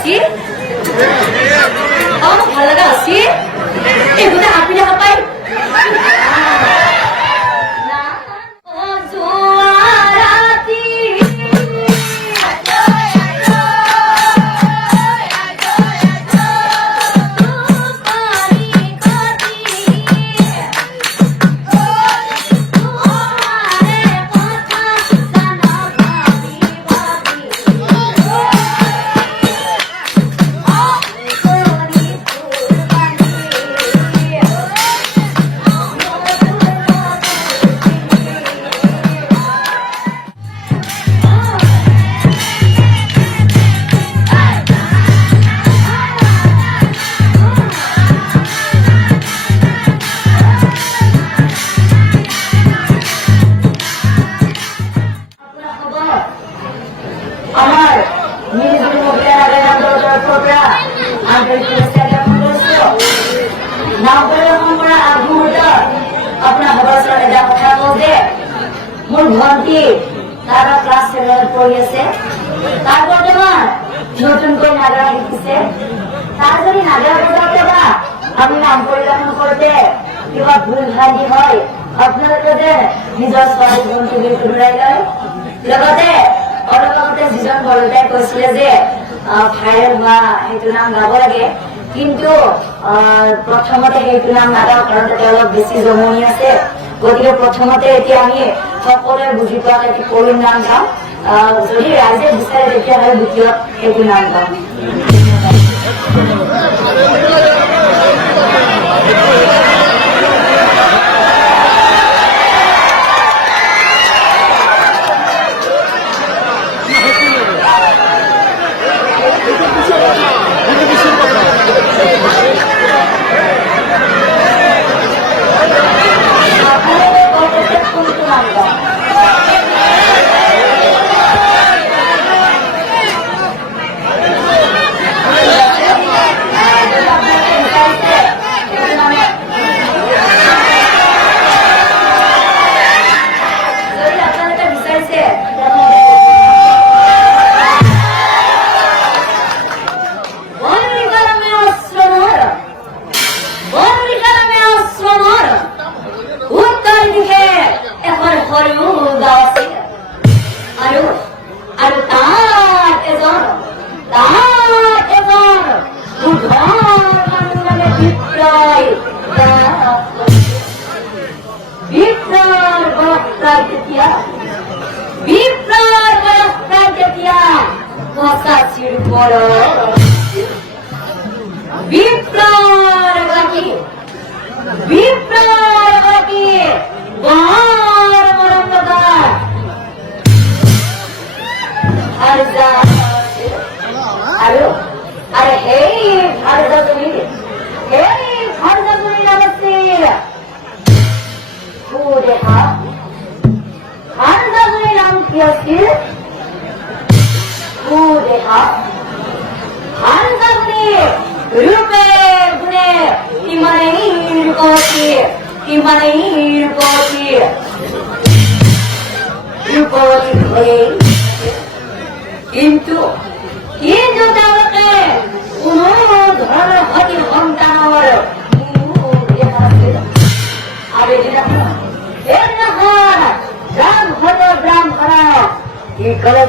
আছি ভাল লগা আছি এই গোটে হাপি দেখা পাই আমার নিজের মধ্যে আপনার ভরসা এটা কথা বলতে মোর ভন্টি তারা ক্লাস 7 পড়ি আছে তার বর্তমান নতুন করে নাগরা শিকিছে তার যদি নাগরা বজাতে বা আমি নাম পরিবর্তন করতে কিবা ভুল ভ্রান্তি হয় আপনাদের নিজৰ ছোৱালী ভন্টি ঘূৰাই লয় লগতে অলপ আগতে যিজন বৰদাই কৈছিলে যে ভাইৰেল হোৱা সেইটো নাম গাব লাগে কিন্তু প্ৰথমতে সেইটো নাম নাগাওঁ কাৰণ তাতে অলপ বেছি জমনি আছে গতিকে প্ৰথমতে এতিয়া আমি সকলোৱে বুজি পোৱা এটি কৰিম নাম গাম যদি ৰাইজে বিচাৰে তেতিয়াহ'লে দ্বিতীয়ত সেইটো নাম গাম अरे हे भारत तुम्ही नमस्ते पुढे हा भारत तुम्ही नाम की असतील पुढे हा भारत तुम्ही रुपे गुणे रुपवती হয়ে কিন্তু তেওঁলোকে কোনো ধৰণৰ সতি সন্তানৰ আৰু সেইদিনাখন ৰাম ভদ্ৰ ব্ৰাহ্মণ কি কলে